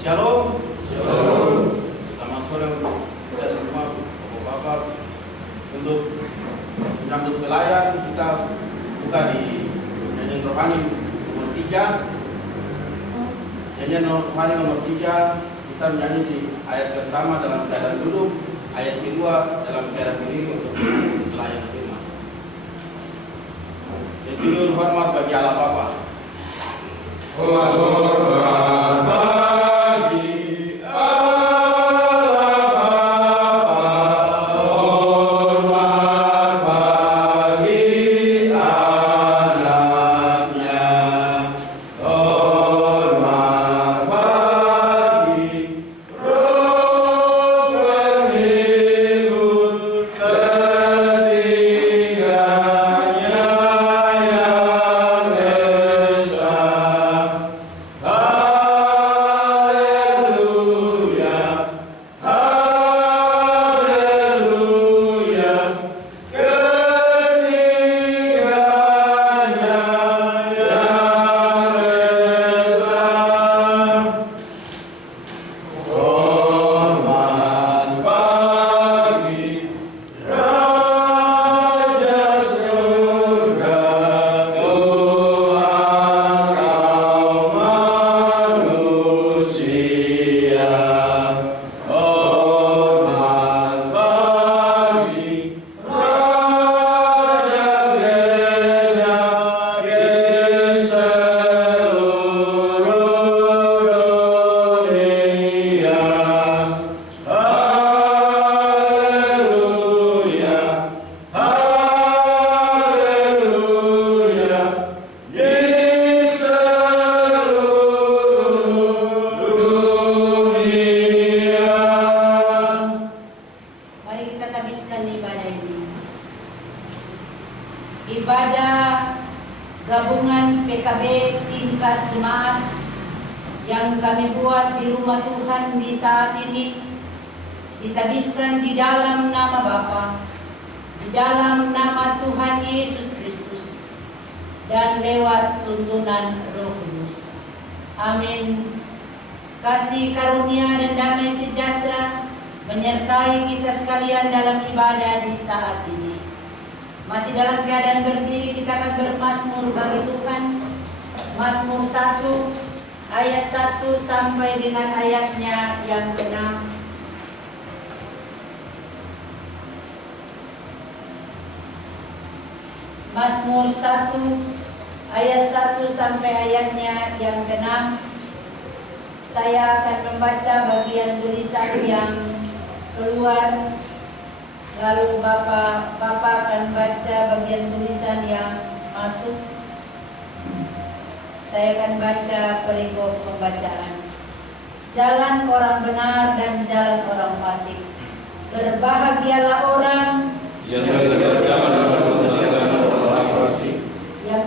Shalom. Shalom. Selamat sore untuk kita semua, Bapak-bapak. Untuk menyambut pelayan, kita buka di nyanyian rohani nomor 3. Nyanyian rohani nomor 3, kita menyanyi di ayat pertama dalam keadaan duduk, ayat kedua dalam keadaan berdiri untuk pelayan firman. Judul hormat bagi Allah Bapa. Hormat bagi Allah Bapa, hormat bagi anaknya, hormat bagi Roh penghidup ketiganya yang esa. Ibadah gabungan PKB tingkat jemaat yang kami buat di rumah Tuhan di saat ini ditabiskan di dalam nama Bapa, di dalam nama Tuhan Yesus Kristus, dan lewat tuntunan Roh Kudus. Amin. Kasih karunia dan damai sejahtera menyertai kita sekalian dalam ibadah di saat ini. Masih dalam keadaan berdiri, kita akan bermazmur bagi Tuhan. Mazmur 1 ayat 1 sampai dengan ayatnya yang ke-6. Mazmur 1 ayat 1 sampai ayatnya yang ke-6. Saya akan membaca bagian tulisan yang keluar, lalu Bapak akan baca bagian tulisan yang masuk. Saya akan baca perikop pembacaan. Jalan orang benar dan jalan orang fasik. Berbahagialah orang yang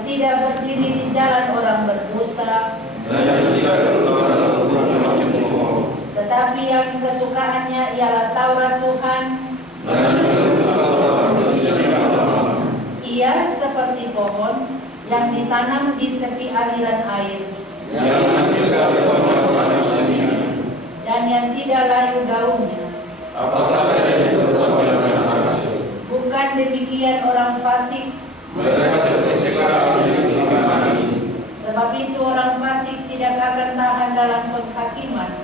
tidak berdiri di jalan orang berdosa, tetapi yang kesukaannya ialah Taurat Tuhan. Ia seperti pohon yang ditanam di tepi aliran air, dan yang tidak layu daunnya. Bukan demikian orang fasik, sebab itu orang fasik tidak akan tahan dalam penghakiman.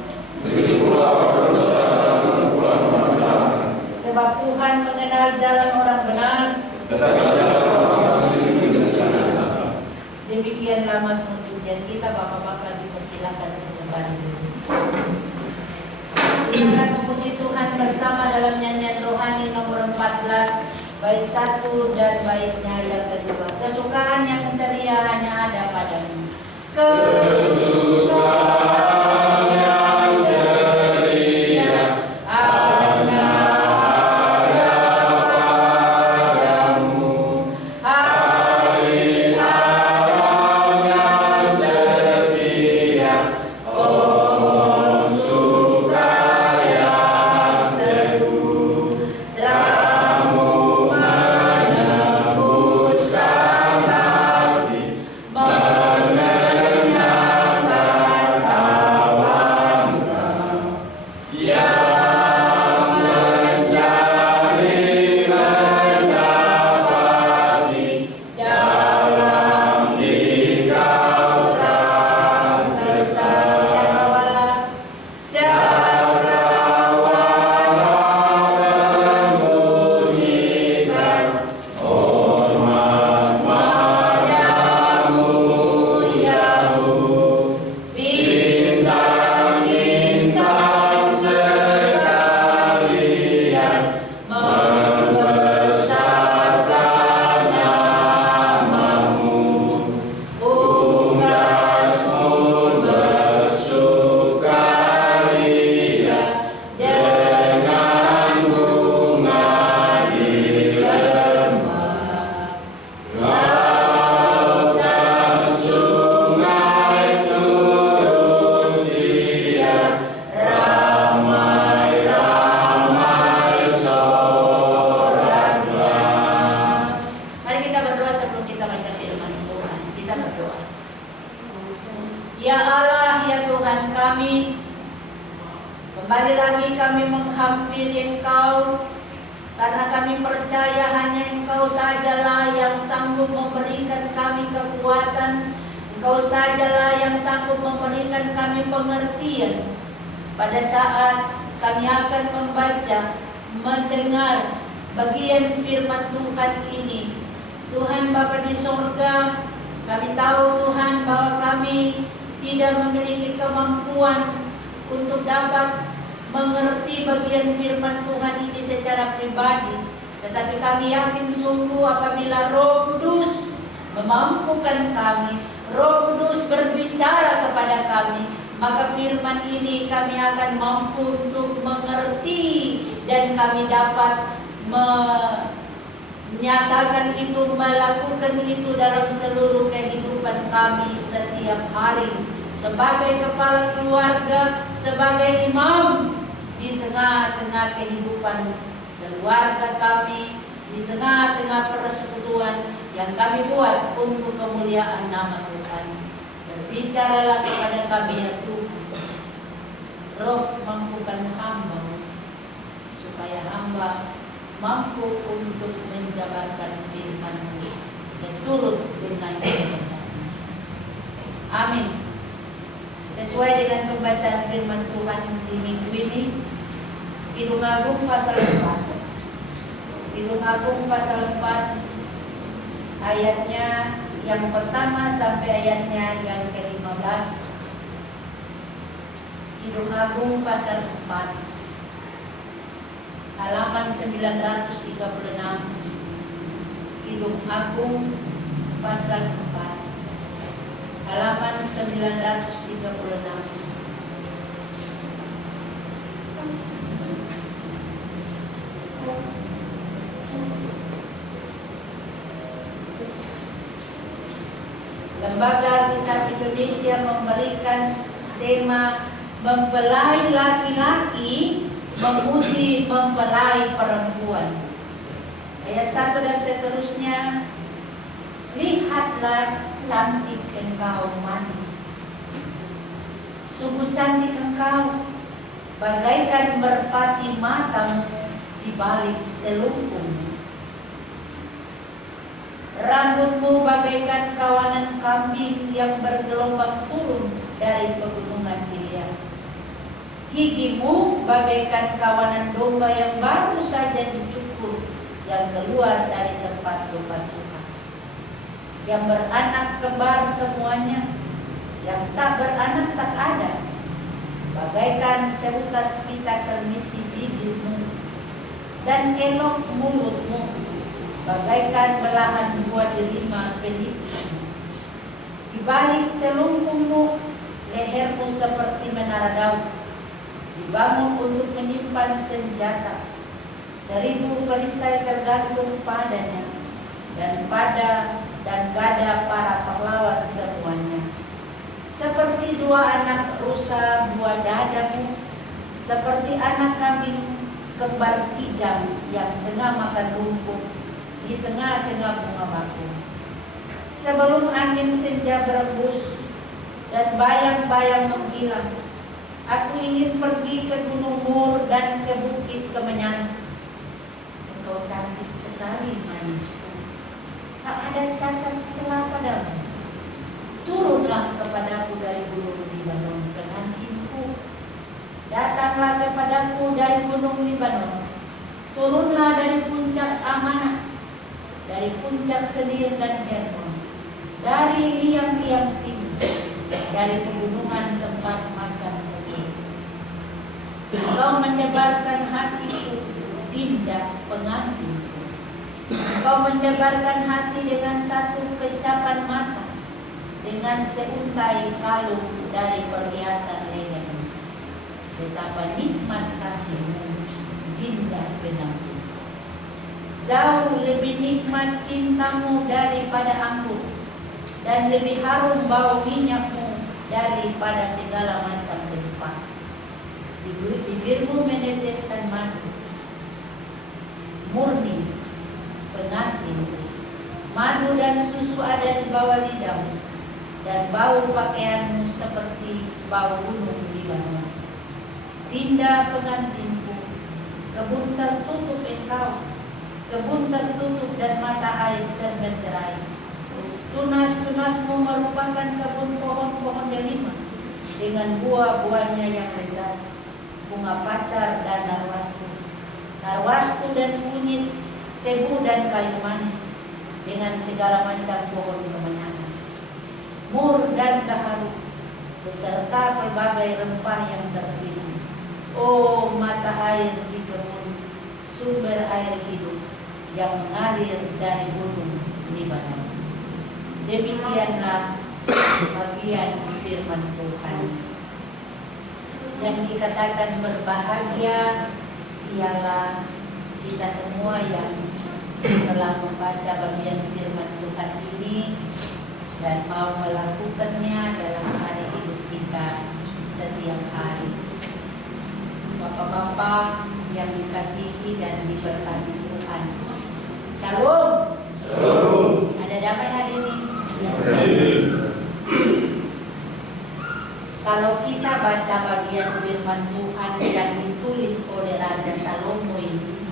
Sebab Tuhan mengenal jalan orang benar. Demikianlah mazmur pujian kita. Bapak-bapak dipersilakan untuk kembali. Kita akan memuji Tuhan bersama dalam nyanyian rohani nomor 14, bait 1 dan baitnya yang kedua. Kesukaan yang ceria hanya ada padamu. Kesukaan yang ceria hanya ada padamu. Hari Adamnya setia, oh suka yang teguh. Terangmu menembuskan hati, mengenyangkan Tuhan kami, kembali lagi kami menghampiri Engkau, karena kami percaya hanya Engkau sajalah yang sanggup memberikan kami kekuatan, Engkau sajalah yang sanggup memberikan kami pengertian pada saat kami akan membaca, mendengar bagian firman Tuhan ini. Tuhan Bapa di surga, kami tahu Tuhan bahwa kami tidak memiliki kemampuan untuk dapat mengerti bagian firman Tuhan ini secara pribadi. Tetapi kami yakin sungguh apabila Roh Kudus memampukan kami, Roh Kudus berbicara kepada kami, maka firman ini kami akan mampu untuk mengerti dan kami dapat menyatakan itu, melakukan itu dalam seluruh kehidupan kami setiap hari. Sebagai kepala keluarga, sebagai imam di tengah-tengah kehidupan keluarga kami, di tengah-tengah persekutuan yang kami buat untuk kemuliaan nama Tuhan. Berbicaralah kepada kami ya Tuhan. Roh mampukan hamba supaya hamba mampu untuk menjabarkan firman-Mu seturut dengan kebenaran. Amin. Sesuai dengan pembacaan firman Tuhan di minggu ini, Kidung Agung pasal 4. Kidung Agung pasal 4 ayatnya yang pertama sampai ayatnya yang ke-15. Kidung Agung pasal 4 halaman 936. Kidung Agung pasal 4 halaman 936. Lembaga Alkitab Indonesia memberikan tema mempelai laki-laki memuji mempelai perempuan. Ayat 1 dan seterusnya. Lihatlah cantik engkau manis, sungguh cantik engkau, bagaikan merpati matamu di balik telungkumu. Rambutmu bagaikan kawanan kambing yang bergelombang turun dari pegunungan Gilead. Gigimu bagaikan kawanan domba yang baru saja dicukur, yang keluar dari tempat pembasuhan. Yang beranak kembar semuanya, yang tak beranak tak ada. Bagaikan seutas pita kermisi bibirmu, dan elok mulutmu, bagaikan belahan buah delima pelitmu. Di balik telungkumu, lehermu seperti menara Daud, dibangun untuk menyimpan senjata. 1000 perisai tergantung padanya, dan gada para pahlawan semuanya. Seperti 2 anak rusa buah dadamu, seperti anak kambing kembar kijang yang tengah makan rumput di tengah-tengah bunga bakung. Sebelum angin senja berembus dan bayang-bayang menghilang, aku ingin pergi ke Gunung Mur dan ke Bukit Kemenyan. Engkau cantik sekali manisku, tak ada cacat celah padamu. Turunlah kepadaku dari gunung Libanon pengantinku, datanglah kepadaku dari gunung Libanon. Turunlah dari puncak Amanah, dari puncak Senir dan Hermon, dari liang-liang Sin, dari pegunungan tempat macam begini. Engkau mendebarkan hatiku, Dinda pengantinku. Engkau mendebarkan hati dengan satu kecapan mata, dengan seuntai kalung dari perhiasan lehermu. Betapa nikmat kasihmu, Dinda penantu. Jauh lebih nikmat cintamu daripada anggur, dan lebih harum bau minyakmu daripada segala macam rempah. Bibirmu meneteskan madu, murni pengantin. Madu dan susu ada di bawah lidahmu, dan bau pakaianmu seperti bau gunung di Libanon. Dinda pengantinku, kebun tertutup engkau, kebun tertutup dan mata air terbenterai. Tunas-tunasmu merupakan kebun pohon-pohon delima dengan buah-buahnya yang lezat, bunga pacar dan narwastu dan kunyit, tebu dan kayu manis, dengan segala macam pohon kemenangan, mur dan gaharu, beserta berbagai rempah yang terpilih. Oh, mata air di kebun, sumber air hidup yang mengalir dari gunung Libanon. Demikianlah bagian firman Tuhan. Yang dikatakan berbahagia ialah kita semua yang telah membaca bagian firman Tuhan ini dan mau melakukannya dalam hari hidup kita setiap hari. Bapak-bapak yang dikasihi dan diberkati Tuhan, Shalom. Shalom. Ada damai hari ini? Kalau kita baca bagian firman Tuhan yang ditulis oleh Raja Salomo ini,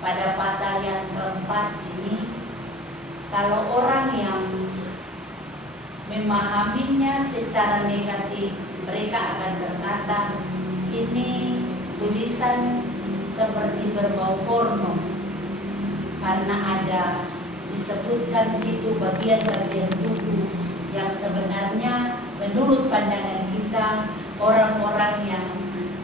pada pasal yang keempat ini, kalau orang yang memahaminya secara negatif, mereka akan berkata, ini tulisan seperti berbau porno, karena ada disebutkan situ bagian-bagian tubuh yang sebenarnya menurut pandangan kita, orang-orang yang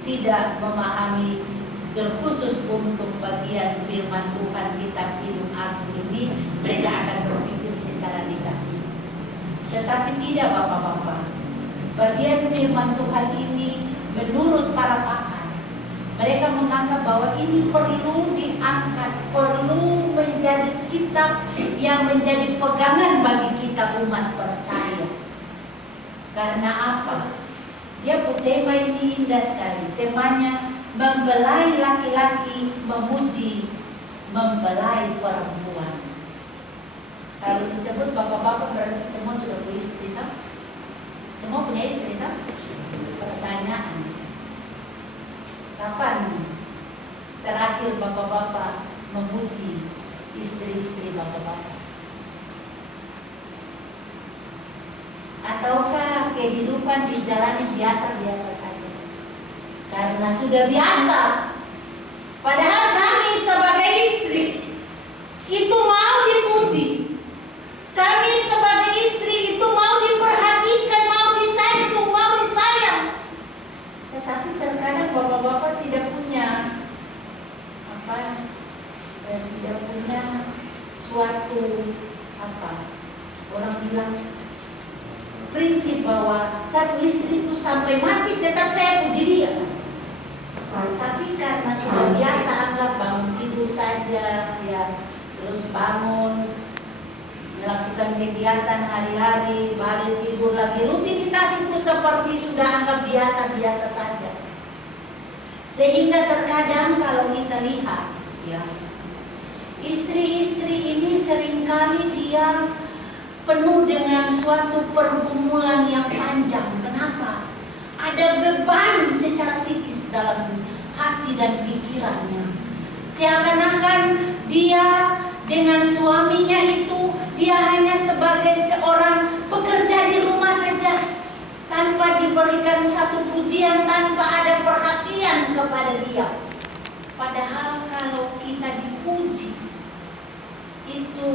tidak memahami terkhusus untuk bagian firman Tuhan kitab Hidup Aku ini, mereka akan berpikir secara negatif. Tetapi tidak, bapak-bapak, bagian firman Tuhan ini menurut para pakar, mereka menganggap bahwa ini perlu diangkat, perlu menjadi kitab yang menjadi pegangan bagi kita umat percaya. Karena apa? Dia tema ini indah sekali. Temanya membelai laki-laki, memuji membelai perempuan. Kalau disebut bapak-bapak berarti semua sudah punya istri, tak? Semua punya istri, tak? Pertanyaan, kapan terakhir bapak-bapak memuji istri-istri bapak-bapak? Ataukah kehidupan dijalani biasa-biasa saja? Karena sudah biasa. Padahal kami sebagai istri itu mau dipuji. Kami sebagai istri itu mau diperhatikan, mau disanjung, mau disayang. Tetapi terkadang bapak-bapak tidak punya tidak punya suatu orang bilang prinsip bahwa satu istri itu sampai mati tetap saya puji dia. Tapi karena sudah biasa, anggap bangun tidur saja, ya terus bangun, melakukan kegiatan hari-hari, balik tidur lagi, rutinitas itu seperti sudah anggap biasa-biasa saja. Sehingga terkadang kalau kita lihat, ya, istri-istri ini seringkali dia penuh dengan suatu pergumulan yang panjang. Kenapa? Ada beban secara psikis dalam hati dan pikirannya. Seakan-akan dia dengan suaminya itu, dia hanya sebagai seorang pekerja di rumah saja, tanpa diberikan satu pujian, tanpa ada perhatian kepada dia. Padahal kalau kita dipuji, itu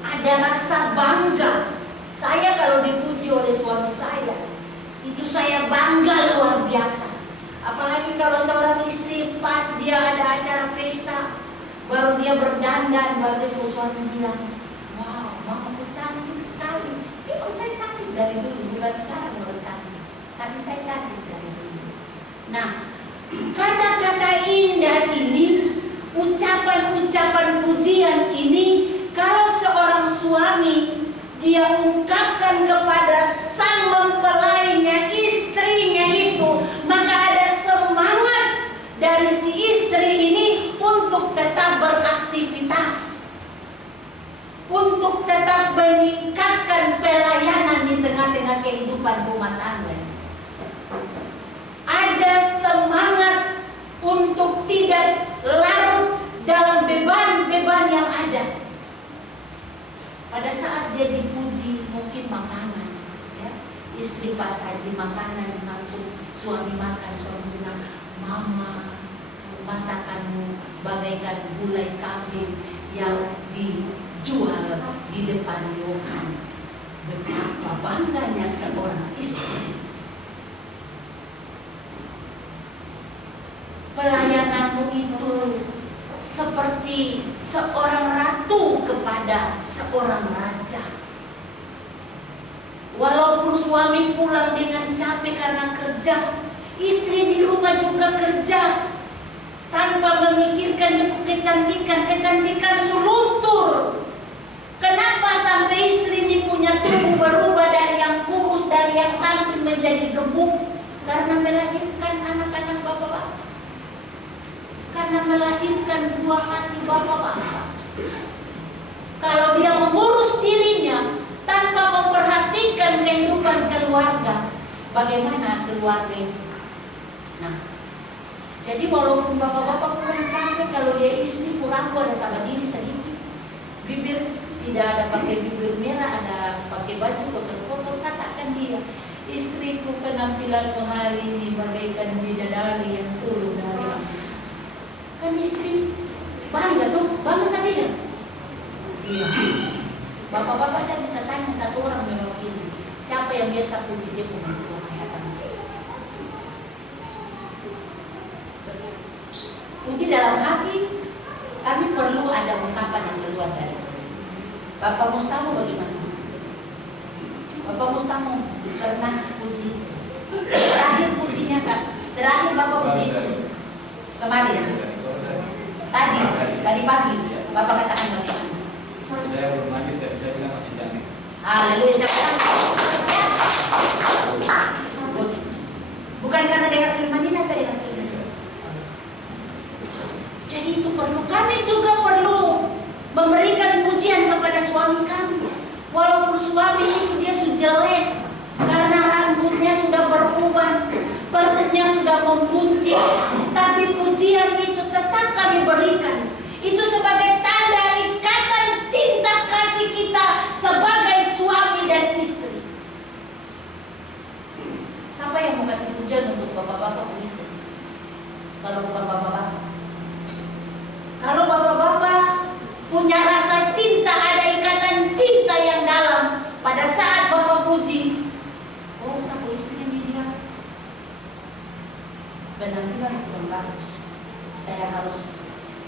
ada rasa bangga. Saya kalau dipuji oleh suami saya, itu saya bangga luar biasa. Apalagi kalau seorang istri pas dia ada acara pesta, baru dia berdandan, baru dia suami bilang, wow, mamaku cantik sekali. Memang saya cantik dari dulu, bukan sekarang baru cantik, tapi saya cantik dari dulu. Nah, kata-kata indah ini, ucapan-ucapan pujian ini, kalau seorang suami dia ungkapkan kepada sang mempelainya, istrinya itu, maka ada semangat dari si istri ini untuk tetap beraktivitas, untuk tetap meningkatkan pelayanan di tengah-tengah kehidupan rumah tangga. istri pas saji makanan langsung suami makan, suami bilang, "Mama, masakanmu bagaikan gulai kambing yang dijual di depan Yohan." Betapa bangganya seorang istri. Pelayananmu itu seperti seorang ratu kepada seorang raja. Walaupun suami pulang dengan capek karena kerja, istri di rumah juga kerja tanpa memikirkan kecantikan suluntur. Kenapa sampai istri ini punya tubuh berubah dari yang kurus, dari yang ramping menjadi gemuk? Karena melahirkan anak-anak bapak-bapak. Karena melahirkan buah hati bapak-bapak. Kalau dia mengurus dirinya tanpa memperhatikan kehidupan keluarga, bagaimana keluarga itu? Nah, jadi walaupun bapak-bapak kurang cantik, kalau dia istri kurang, ada tambah diri sedikit, bibir tidak ada pakai bibir merah, ada pakai baju kotor-kotor, katakan dia, "Istriku penampilanmu hari ini bagaikan bidadari yang turun dari langit." Kan istri bangga tuh, bangga kan tidak? Iya. Bapak-bapak saya bisa tanya satu orang memang ini, siapa yang biasa puji dia punya hayatan? Puji dalam hati, kami perlu ada ungkapan yang keluar dari Bapak Mustamu. Bagaimana? Bapak Mustamu pernah puji istri? Terakhir pujinya Kak, terakhir Bapak puji istri kemarin? Tadi pagi, Bapak katakan bagaimana? Saya belum lanjut, tapi saya bilang masih cantik. Haleluya, yes. Bukan karena dengar firman ini atau dengar firman ini. Jadi itu perlu, kami juga perlu memberikan pujian kepada suami kami. Walaupun suami itu dia sudah jelek, karena rambutnya sudah berubah, perutnya sudah membuncit, tapi pujian itu tetap kami berikan. Itu sebagai tanda ikatan cinta kasih kita sebagai suami dan istri. Siapa yang mau kasih pujian untuk bapak-bapak dan istri? Kalau bukan bapak-bapak. Kalau bapak-bapak punya rasa cinta, ada ikatan cinta yang dalam, pada saat bapak puji, oh sama istrinya dia benar-benar Tuhan bagus. Saya harus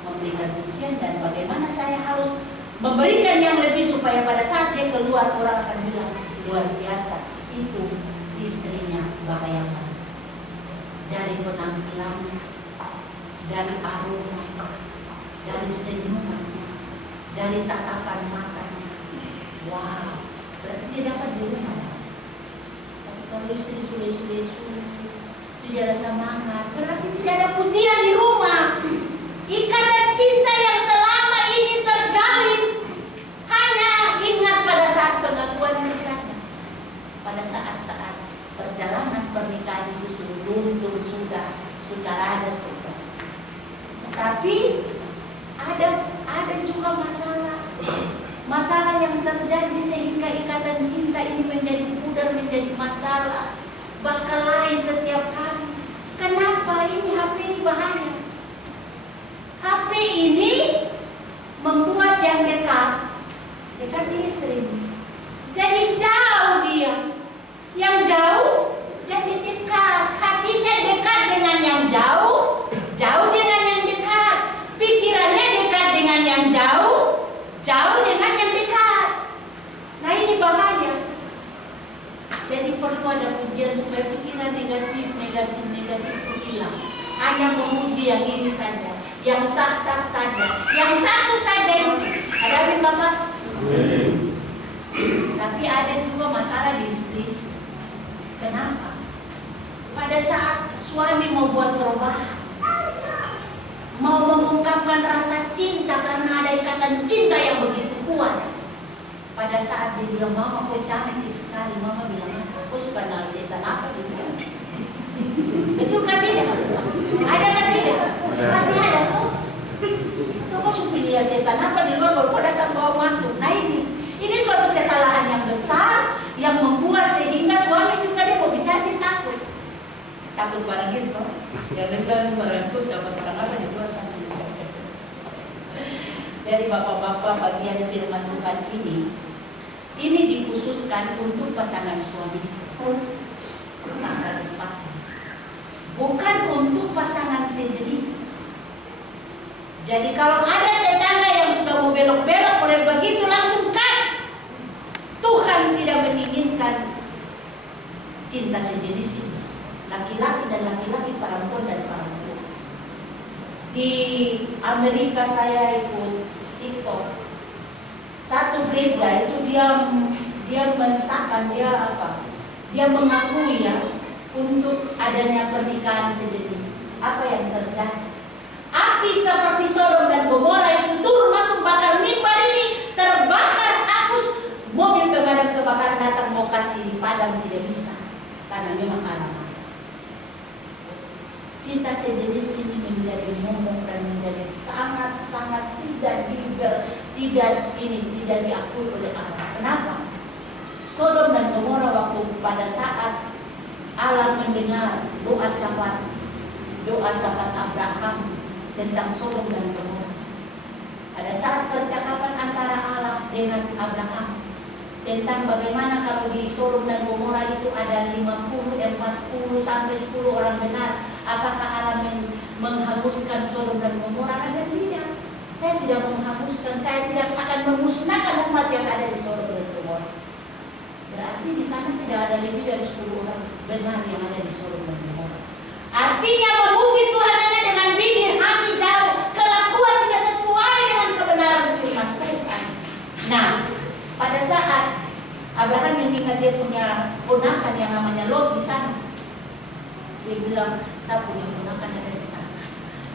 memberikan pujian, dan bagaimana saya harus memberikan yang lebih supaya pada saat dia keluar orang akan bilang, luar biasa itu istrinya Bapak Yaman. Dari penampilannya, dari aroma, dari senyumannya, dari tatapan matanya. Wow, berarti dia dapat di rumah. Tapi kalau istri sulit-sulit, tidak ada semangat, berarti tidak ada pujian di rumah. Ikatan cinta yang selama ini terjalin hanya ingat pada saat pengakuan itu saja. Pada saat-saat perjalanan pernikahan itu sudah luntur, sudah rada sudah. Tapi ada juga masalah yang terjadi sehingga ikatan cinta ini menjadi pudar, menjadi masalah, berkelahi setiap hari. Kenapa? Ini HP ini bahaya. HP ini membuat yang dekat di istri, jadi jauh dia. Yang jauh jadi dekat. Hatinya dekat dengan yang jauh, jauh dengan yang dekat. Pikirannya dekat dengan yang jauh, jauh dengan yang dekat. Nah ini bahaya. Jadi perlu ada pujian supaya pikiran negatif itu hilang. Hanya memuji yang ini saja, yang sah-sah saja, yang satu saja yang ada amin Bapak. Tapi ada juga masalah di istri. Kenapa? Pada saat suami mau buat perubahan, mau mengungkapkan rasa cinta karena ada ikatan cinta yang begitu kuat, pada saat dia bilang, "Mama kok cantik sekali," Mama bilang, "Aku suka nal setan apa gitu?" Betul kan tidak? Ada kan tidak? Pasti ada tuh. Tuh kok suka lihat setan apa di luar baru kok datang bawa masuk. Nah ini suatu kesalahan yang besar yang membuat sehingga suami juga dia takut barang itu. Yang bilang barang itu dapat barang apa di luar sana. Dari bapak-bapak bagian firman Tuhan ini dikhususkan untuk pasangan suami istri. Pasal 4. Bukan untuk pasangan sejenis. Jadi kalau ada tetangga yang sudah mau belok-belok oleh begitu langsung kan. Tuhan tidak menginginkan cinta sejenis ini. Laki-laki dan laki-laki, perempuan dan perempuan. Di Amerika saya ikut TikTok. Satu gereja itu dia mensahkan, dia mengakui ya untuk adanya pernikahan sejenis. Apa yang terjadi? Api seperti Sodom dan Gomora itu turun masuk bakar mimbar ini, terbakar hapus. Mobil pemadam kebakaran datang mau kasih padam tidak bisa karena memang alamat. Cinta sejenis ini menjadi momok dan menjadi sangat-sangat tidak diakui oleh Allah. Kenapa? Sodom dan Gomora waktu pada saat Allah mendengar doa syafaat Abraham tentang Sodom dan Gomora. Ada saat percakapan antara Allah dengan Abraham tentang bagaimana kalau di Sodom dan Gomora itu ada 50, 40 sampai 10 orang benar. Apakah Allah menghapuskan Sodom dan Gomora? Ada tidak. Saya tidak menghapuskan, saya tidak akan memusnahkan umat yang ada di Sodom dan Gomora. Berarti di sana tidak ada lebih dari 10 orang benar yang ada di Sodom dan Gomora. Artinya memuji Tuhan hanya dengan bibir, hati jauh, kelakuan tidak sesuai dengan kebenaran firman Tuhan. Nah, pada saat Abraham mengingat dia punya ponakan yang namanya Lot di sana, dia bilang, saya punya ponakan yang ada di sana.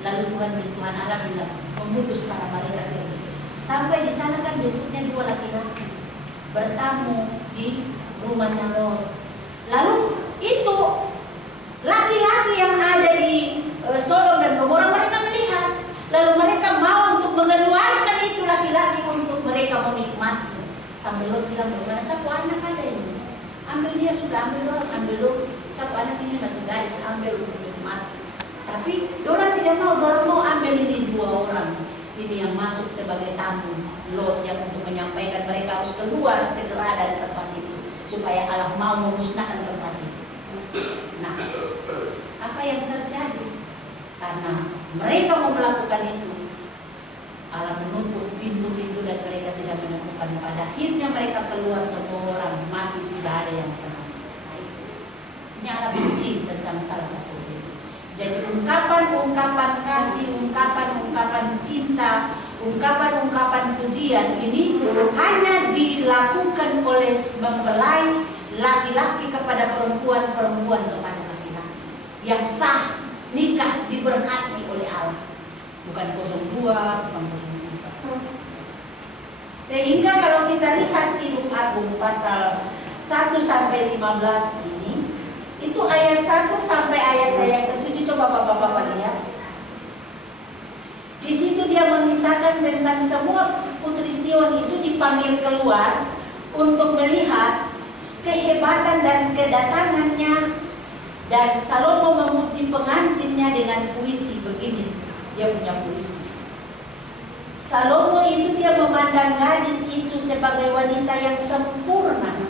Lalu Tuhan Allah bilang, memutus para malaikat itu. Sampai di sana kan bentuknya 2 laki-laki bertamu di rumahnya Lot. Lalu itu laki-laki yang ada di Sodom dan Gomora mereka melihat, lalu mereka mau untuk mengeluarkan itu laki-laki untuk mereka menikmati. Sambil Lot bilang, bagaimana sapu anak ada ini? Ambil dia, sudah ambil orang, ambil Lot. Sapu anak ini masih gadis, ambil untuk menikmati. Tapi orang tidak mau, orang mau ambil ini 2 orang. Ini yang masuk sebagai tamu Lot yang untuk menyampaikan mereka harus keluar segera dari tempat itu supaya Allah mau memusnahkan tempat itu. Nah, apa yang terjadi? Karena mereka mau melakukan itu, Allah menutup pintu-pintu dan mereka tidak menemukan. Pada akhirnya mereka keluar semua orang mati, tidak ada yang selamat. Ini Allah benci tentang salah satu itu. Jadi ungkapan-ungkapan kasih, ungkapan-ungkapan cinta, ungkapan-ungkapan pujian ini hanya dilakukan oleh mempelai laki-laki kepada perempuan, perempuan kepada laki-laki. Yang sah nikah diberkati oleh Allah. Bukan 02, bukan 03. Sehingga kalau kita lihat Hidup Agung pasal 1 sampai 15 ini, itu ayat 1 sampai ayat yang ke-7, coba Bapak-bapak lihat. Di situ dia mengisahkan tentang semua putri Sion itu dipanggil keluar untuk melihat kehebatan dan kedatangannya, dan Salomo memuji pengantinnya dengan puisi begini. Dia punya puisi. Salomo itu dia memandang gadis itu sebagai wanita yang sempurna.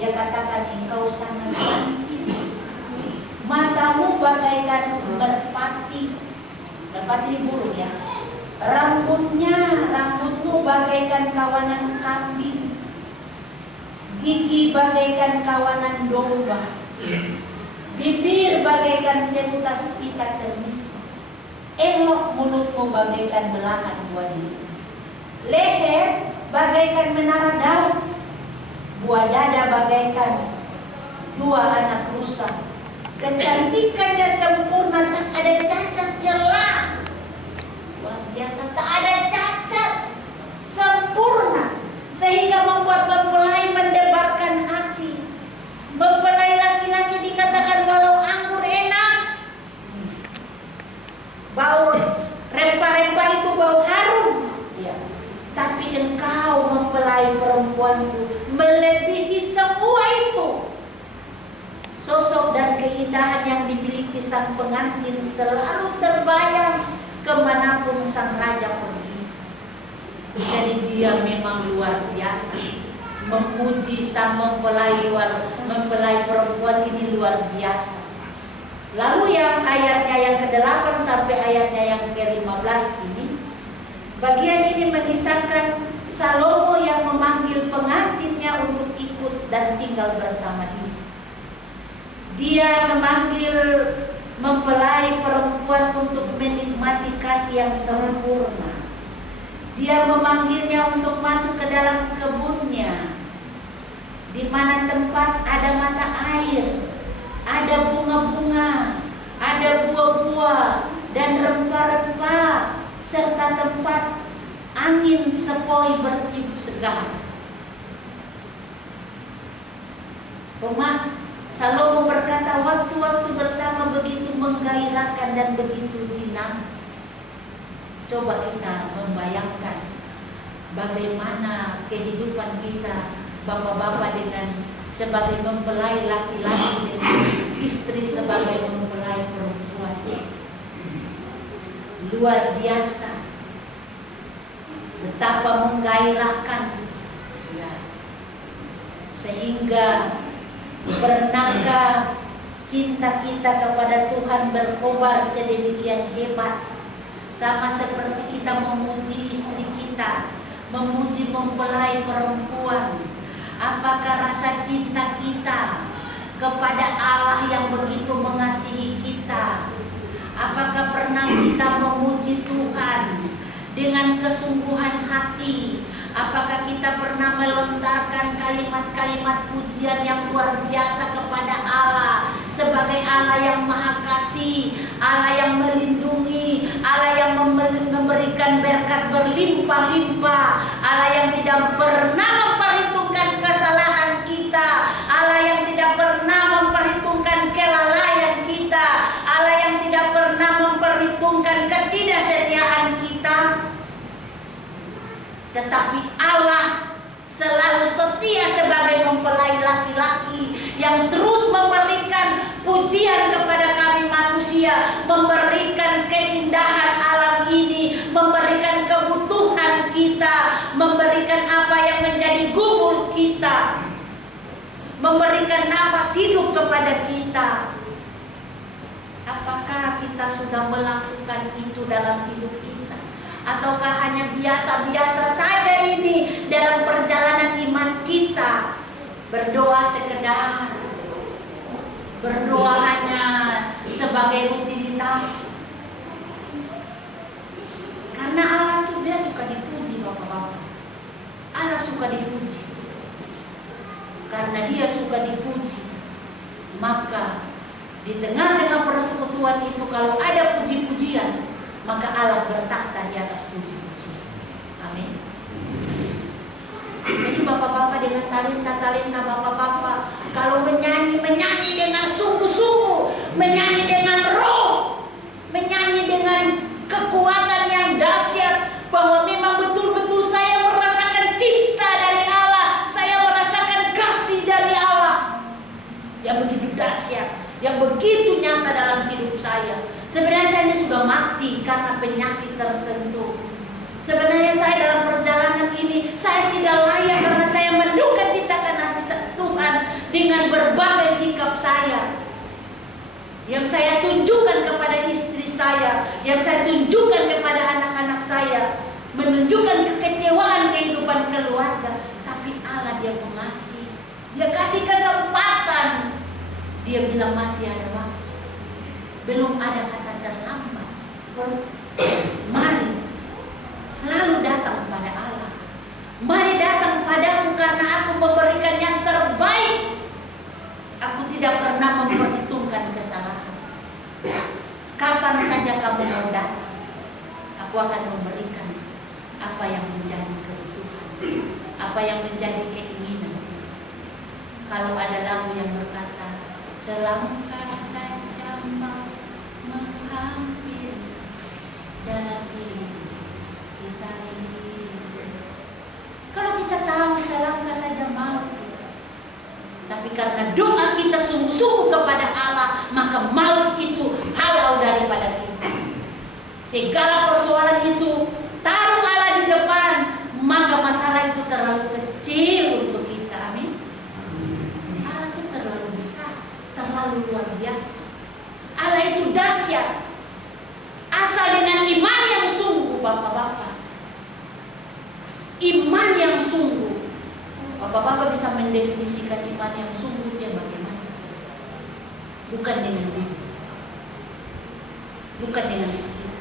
Dia katakan, engkau sangat cantik, matamu bagaikan merpati. Merpati burung ya. Rambutmu bagaikan kawanan kambing, gigi bagaikan kawanan domba, bibir bagaikan seutas pita temis, elok mulutmu bagaikan belahan wanita, leher bagaikan menara Daud, buah dada bagaikan 2 anak rusa. Kecantikannya sempurna, tak ada cacat celah. Luar biasa, tak ada cacat, sempurna, sehingga membuat mempelai mendebarkan hati. Mempelai laki-laki dikatakan walau anggur enak, bau rempah-rempah itu bau harum, ya. Tapi engkau mempelai perempuanku melebihi semua itu. Sosok dan keindahan yang dimiliki sang pengantin selalu terbayang kemanapun sang raja pergi. Jadi dia memang luar biasa, memuji sang mempelai perempuan ini luar biasa. Lalu yang ayatnya yang ke-8 sampai ayatnya yang ke-15 ini, bagian ini mengisahkan Salomo yang memanggil pengantinnya untuk ikut dan tinggal bersama dia. Dia memanggil mempelai perempuan untuk menikmati kasih yang sempurna. Dia memanggilnya untuk masuk ke dalam kebunnya, di mana tempat ada mata air, ada bunga-bunga, ada buah-buah dan rempah-rempah, serta tempat angin sepoi bertiup segar. Salomo berkata, waktu-waktu bersama begitu menggairahkan dan begitu dinanti. Coba kita membayangkan bagaimana kehidupan kita bapak-bapak dengan sebagai mempelai laki-laki dengan istri sebagai mempelai perempuan. Luar biasa, betapa menggairahkan ya. Sehingga pernahkah cinta kita kepada Tuhan berkobar sedemikian hebat, sama seperti kita memuji istri kita, memuji mempelai perempuan? Apakah rasa cinta kita kepada Allah yang begitu mengasihi kita? Apakah pernah kita memuji Tuhan dengan kesungguhan hati? Apakah kita pernah melontarkan kalimat-kalimat pujian yang luar biasa kepada Allah sebagai Allah yang Maha Kasih, Allah yang melindungi, Allah yang memberikan berkat berlimpah-limpah, Allah yang tidak pernah memperhitungkan kesalahan kita, Allah yang tidak pernah memperhitungkan kelalaian kita, Allah yang tidak pernah memperhitungkan ketidaksetiaan kita. Tetapi Allah selalu setia sebagai mempelai laki-laki yang terus memberikan pujian kepada kami manusia, memberikan keindahan alam ini, memberikan kebutuhan kita, memberikan apa yang menjadi gumul kita, memberikan napas hidup kepada kita. Apakah kita sudah melakukan itu dalam hidup kita? Ataukah hanya biasa-biasa saja ini dalam perjalanan iman kita? Berdoa sekedar, berdoa hanya sebagai rutinitas. Karena Allah tuh dia suka dipuji bapak-bapak. Allah suka dipuji. Karena dia suka dipuji, maka di tengah-tengah persekutuan itu kalau ada puji-pujian, maka Allah bertakhta di atas puji-pujian. Amin. Jadi bapak-bapak dengan talenta bapak-bapak, kalau menyanyi dengan sungguh-sungguh, menyanyi dengan roh, menyanyi dengan kekuatan yang dahsyat, bahwa memang betul-betul saya merasakan cinta dari Allah, saya merasakan kasih dari Allah yang begitu dahsyat, yang begitu nyata dalam hidup saya. Sebenarnya saya ini sudah mati karena penyakit tertentu. Sebenarnya saya dalam perjalanan ini saya tidak layak karena saya menduka citakan hati Tuhan dengan berbagai sikap saya, yang saya tunjukkan kepada istri saya, yang saya tunjukkan kepada anak-anak saya, menunjukkan kekecewaan kehidupan keluarga. Tapi Allah dia mengasihi, dia kasih kesempatan, dia bilang masih ada waktu. Belum ada kata terlambat. Mari selalu datang pada Allah. Mari datang padaku karena aku memberikan yang terbaik. Aku tidak pernah memperhitungkan kesalahan. Kapan saja kamu mau datang, aku akan memberikan apa yang menjadi kebutuhan, apa yang menjadi keinginan. Kalau ada lagu yang berkata, selangkah saja mau menghampiri dalam hidup kita ini. Kalau kita tahu selangkah saja mau, tapi karena doa kita sungguh-sungguh kepada Allah, segala persoalan itu taruh Allah di depan, maka masalah itu terlalu kecil untuk kita. Amin. Allah itu terlalu besar, terlalu luar biasa. Allah itu dahsyat. Asal dengan iman yang sungguh, Bapak-bapak. Iman yang sungguh. Bapak-bapak bisa mendefinisikan iman yang sungguh itu bagaimana? Bukan dengan diri, bukan dengan pikiran,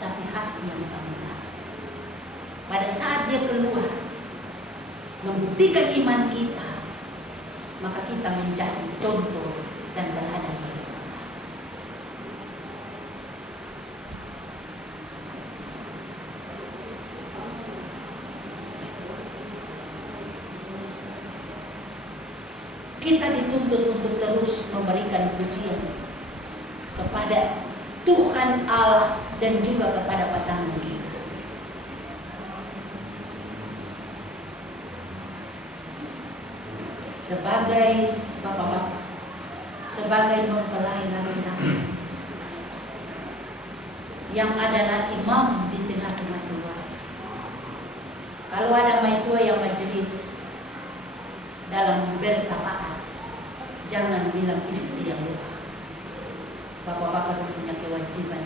tapi hati yang benar. Pada saat dia keluar membuktikan iman kita, maka kita menjadi contoh dan teladan bagi orang. Kita dituntut untuk terus memberikan pujian kepada Tuhan Allah dan juga kepada pasangan kita. Sebagai bapak-bapak, sebagai mempelai laki-laki yang adalah imam di tengah-tengah keluarga. Kalau ada maitua yang majelis dalam bersamaan, jangan bilang istri yang lupa. Bapak-bapak punya kewajiban.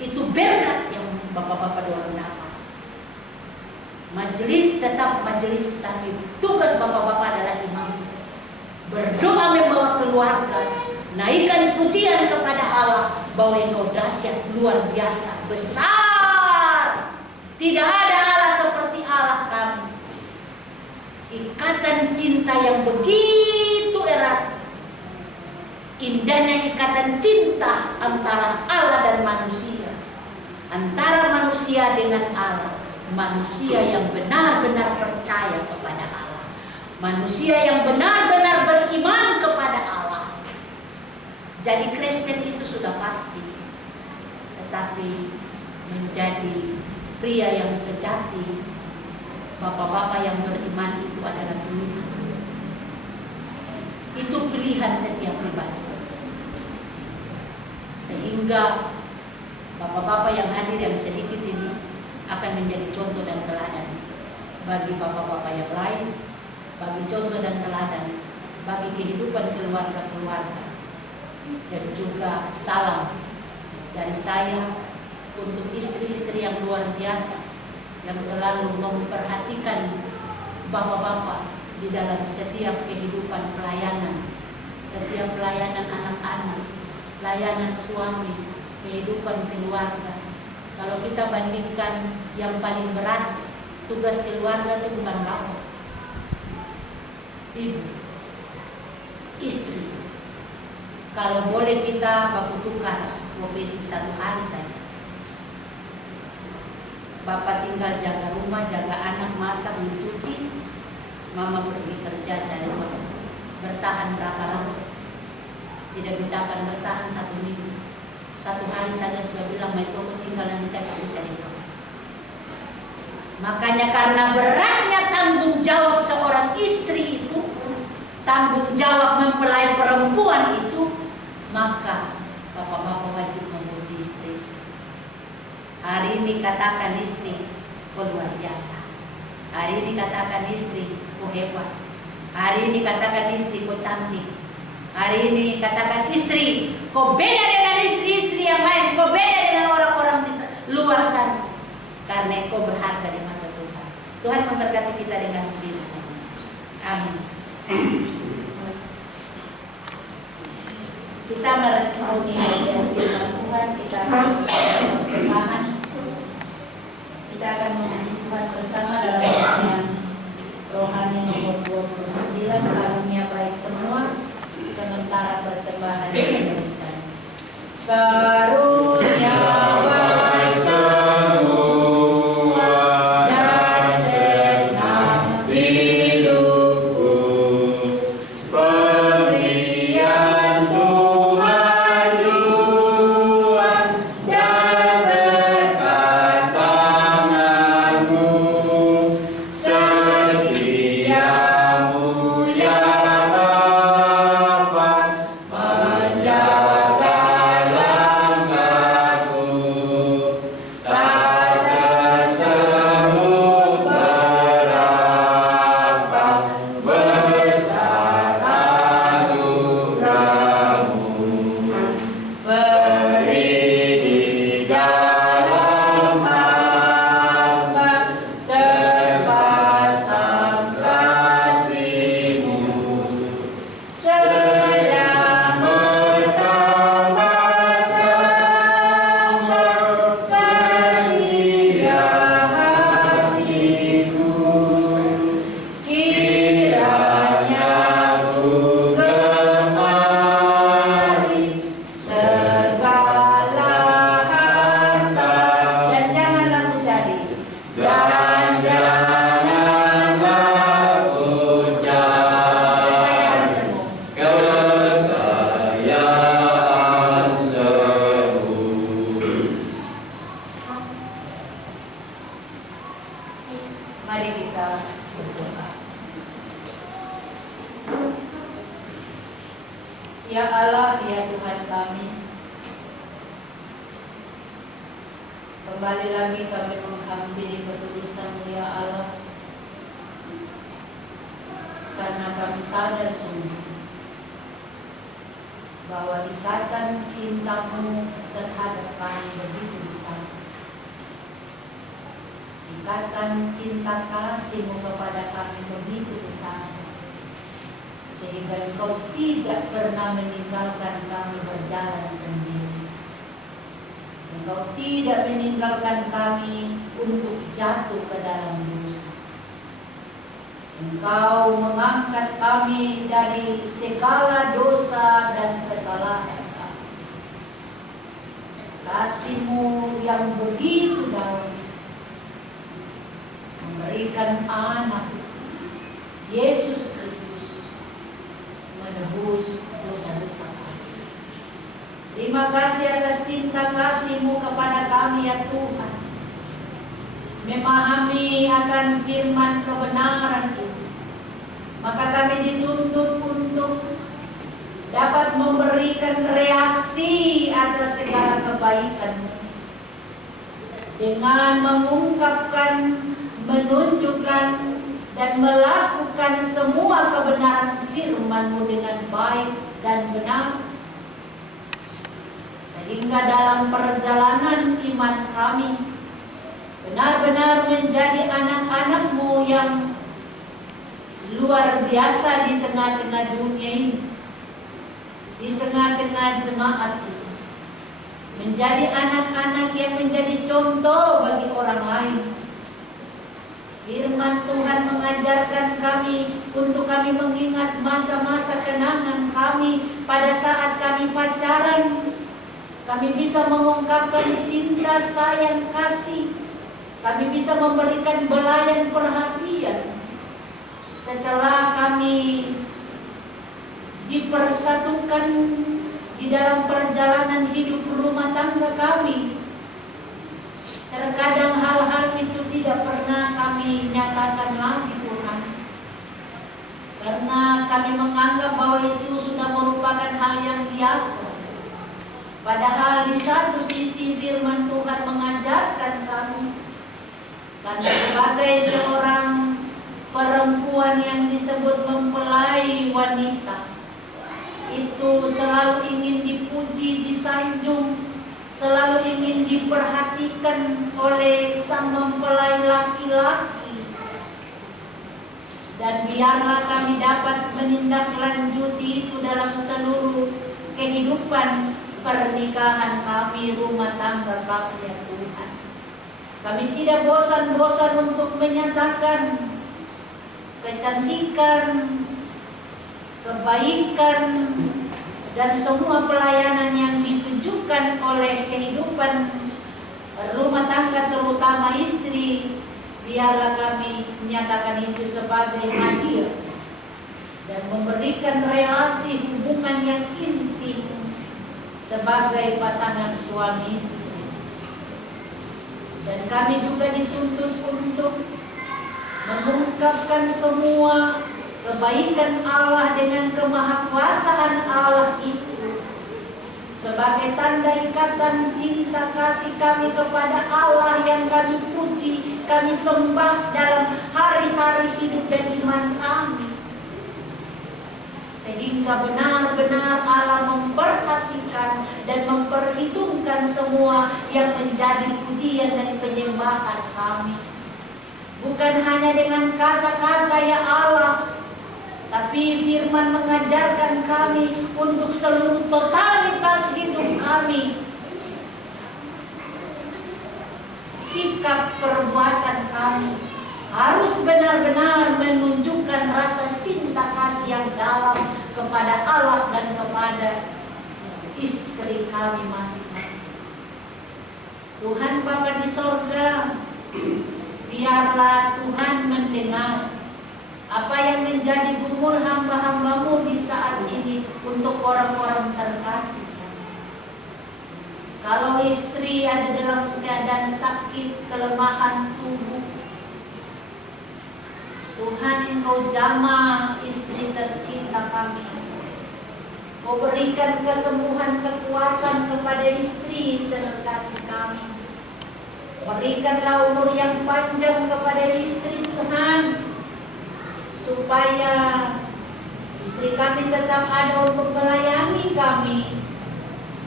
Itu berkat yang bapak-bapak dorong dapat. Majelis tetap majelis, tapi tugas bapak-bapak adalah imam. Berdoa membawa keluarga, naikkan pujian kepada Allah bahwa Engkau dahsyat, luar biasa, besar. Tidak ada Allah seperti Allah kami. Ikatan cinta yang begitu erat, indahnya ikatan cinta antara Allah dan manusia, antara manusia dengan Allah, manusia yang benar-benar percaya kepada Allah, manusia yang benar-benar beriman kepada Allah. Jadi Kristen itu sudah pasti, tetapi menjadi pria yang sejati, bapak-bapak yang beriman itu adalah pilihan. Itu pilihan setiap pribadi. Sehingga bapak-bapak yang hadir yang sedikit ini akan menjadi contoh dan teladan bagi bapak-bapak yang lain, bagi contoh dan teladan bagi kehidupan keluarga-keluarga. Dan juga salam dari saya untuk istri-istri yang luar biasa, yang selalu memperhatikan bapak-bapak di dalam setiap kehidupan pelayanan, setiap pelayanan anak-anak, pelayanan suami, kehidupan keluarga. Kalau kita bandingkan yang paling berat, tugas keluarga itu bukan bapak, ibu, istri. Kalau boleh kita bakutukan profesi satu hari saja. Bapak tinggal jaga rumah, jaga anak, masak, mencuci. Mama pergi kerja cari uang. Bertahan berapa lama? Tidak bisa akan bertahan 1 minggu. 1 hari saja sudah bilang, "Mai toko tinggal, nanti saya pergi cari uang." Makanya karena beratnya tanggung jawab seorang istri itu, tanggung jawab mempelai perempuan itu, maka bapak-bapak wajib memuji istri-istri. Hari ini katakan istri, "Oh luar biasa." Hari ini katakan istri, "Oh hebat." Hari ini katakan istri, "Kau cantik." Hari ini katakan istri, "Kau beda dengan istri-istri yang lain. Kau beda dengan orang-orang di luar sana." Karena kau berharga di mata Tuhan. Tuhan memberkati kita dengan firman. Amin. Kita meresponi dengan firman Tuhan, kita akan bersemangat. Kita akan memuji Tuhan bersama dalam yang rohani nomor 29, karunia baik semua, sementara persembahan diberikan. Karunia baik semua dan senang hidupku, pemberian Tuhan jua dan berkat tanganmu, setiamu ya Bapa, menjaga langkah Ya Allah, ya Tuhan kami, kembali lagi kami menghampiri ketulusan-Mu ya Allah, karena kami sadar sungguh bahwa ikatan cinta-Mu terhadap kami begitu besar. Ikatan cinta kasih-Mu kepada kami begitu besar, sehingga Engkau tidak pernah meninggalkan kami berjalan sendiri. Engkau tidak meninggalkan kami untuk jatuh ke dalam dosa. Engkau mengangkat kami dari segala dosa dan kesalahan kami. Kasih-Mu yang begitu dalam memberikan anak Yesus Kristus menebus dosa-dosa kami. Terima kasih atas cinta kasih-Mu kepada kami ya Tuhan. Memahami akan firman kebenaran itu, maka kami dituntut untuk dapat memberikan reaksi atas segala kebaikan-Mu dengan mengungkapkan, menunjukkan dan melakukan semua kebenaran firman-Mu dengan baik dan benar, sehingga dalam perjalanan iman kami benar-benar menjadi anak-anak-Mu yang luar biasa di tengah-tengah dunia ini, di tengah-tengah jemaat ini, menjadi anak-anak yang menjadi contoh bagi orang lain. Firman Tuhan mengajarkan kami untuk kami mengingat masa-masa kenangan kami pada saat kami pacaran. Kami bisa mengungkapkan cinta, sayang, kasih. Kami bisa memberikan belayan perhatian. Setelah kami dipersatukan di dalam perjalanan hidup rumah tangga kami, terkadang hal-hal itu tidak pernah kami nyatakan lagi Tuhan, karena kami menganggap bahwa itu sudah merupakan hal yang biasa. Padahal di satu sisi firman Tuhan mengajarkan kami, karena sebagai seorang perempuan yang disebut mempelai wanita, itu selalu ingin dipuji, disanjung, selalu ingin diperhatikan oleh sang mempelai laki-laki. Dan biarlah kami dapat menindaklanjuti itu dalam seluruh kehidupan pernikahan kami, rumah tangga kami ya Tuhan. Kami tidak bosan-bosan untuk menyatakan kecantikan, kebaikan, dan semua pelayanan yang ditujukan oleh kehidupan rumah tangga, terutama istri. Biarlah kami menyatakan itu sebagai hadiah dan memberikan relasi hubungan yang intim sebagai pasangan suami istri. Dan kami juga dituntut untuk mengungkapkan semua kebaikan Allah dengan kemahakuasaan Allah itu sebagai tanda ikatan cinta kasih kami kepada Allah yang kami puji, kami sembah dalam hari-hari hidup dan iman kami, sehingga benar-benar Allah memperhatikan dan memperhitungkan semua yang menjadi pujian dan penyembahan kami. Bukan hanya dengan kata-kata ya Allah, tapi firman mengajarkan kami untuk seluruh totalitas hidup kami. Sikap perbuatan kami harus benar-benar menunjukkan rasa cinta kasih yang dalam kepada Allah dan kepada istri kami masing-masing. Tuhan Bapa di sorga, biarlah Tuhan mendengar apa yang menjadi gumul hamba-hamba-Mu di saat ini untuk orang-orang terkasih. Kalau istri ada dalam keadaan sakit, kelemahan tubuh, Tuhan Engkau jamah istri tercinta kami. Kau berikan kesembuhan, kekuatan kepada istri terkasih kami. Berikanlah umur yang panjang kepada istri Tuhan, supaya istri kami tetap ada untuk melayani kami,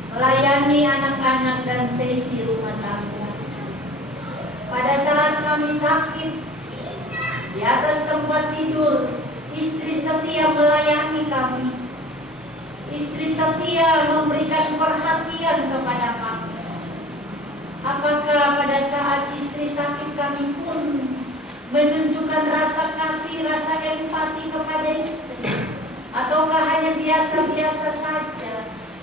melayani anak-anak dan seisi rumah tangga. Pada saat kami sakit, di atas tempat tidur, istri setia melayani kami. Istri setia memberikan perhatian kepada kami. Apakah pada saat istri sakit kami pun menunjukkan rasa kasih, rasa empati kepada istri? Ataukah hanya biasa-biasa saja?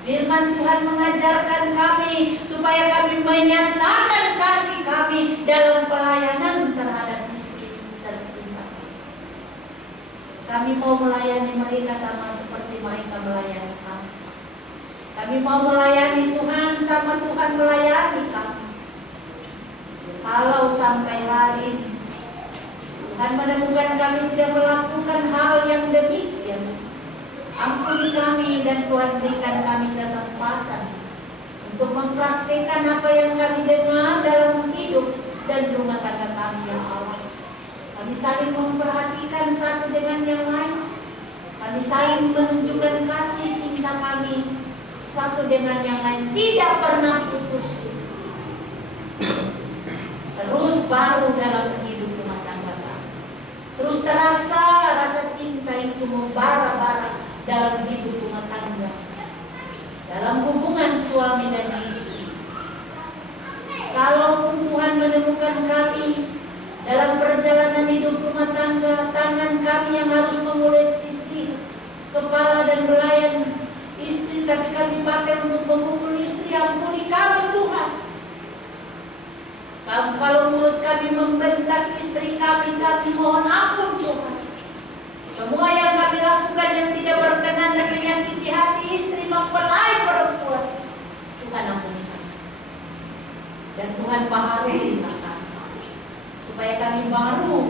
Firman Tuhan mengajarkan kami supaya kami menyatakan kasih kami dalam pelayanan terhadap istri tercinta. Kami mau melayani mereka sama seperti mereka melayani kami. Kami mau melayani Tuhan sama Tuhan melayani kami. Kalau sampai hari ini Tuhan menemukan kami tidak melakukan hal yang demikian, ampuni kami dan Tuhan berikan kami kesempatan untuk mempraktikkan apa yang kami dengar dalam hidup dan rumah tangga kami yang awal. Kami saling memperhatikan satu dengan yang lain. Kami saling menunjukkan kasih cinta kami satu dengan yang lain. Tidak pernah putus. Terus baru dalam hidup rumah tangga kami. Terus terasa rasa cinta itu membara-bara dalam hidup rumah tangga, dalam hubungan suami dan istri. Kalau Tuhan menemukan kami dalam perjalanan hidup rumah tangga, tangan kami yang harus mengulus istri, kepala dan belayan istri, tapi kami pakai untuk memukul istri, ampuni kami Tuhan. Kalau mulut kami membentak istri kami mohon ampun Tuhan. Semua yang kami lakukan yang tidak berkenan dan menyakiti hati istri mempelai perempuan, Tuhan ampuni kami. Dan Tuhan baharuilah kami, supaya kami baru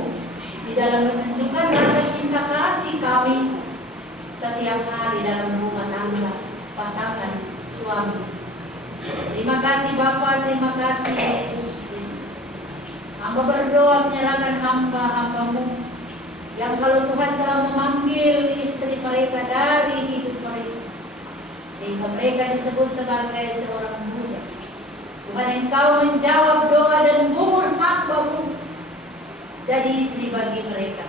di dalam menunjukkan rasa cinta kasih kami setiap hari dalam rumah tangga pasangan suami istri. Terima kasih Bapa, terima kasih Yesus Kristus. Hamba berdoa menyerahkan hamba-hambamu yang kalau Tuhan telah memanggil istri mereka dari hidup mereka, sehingga mereka disebut sebagai seorang budak. Tuhan, Engkau menjawab doa dan umur hamba-Mu jadi istri bagi mereka.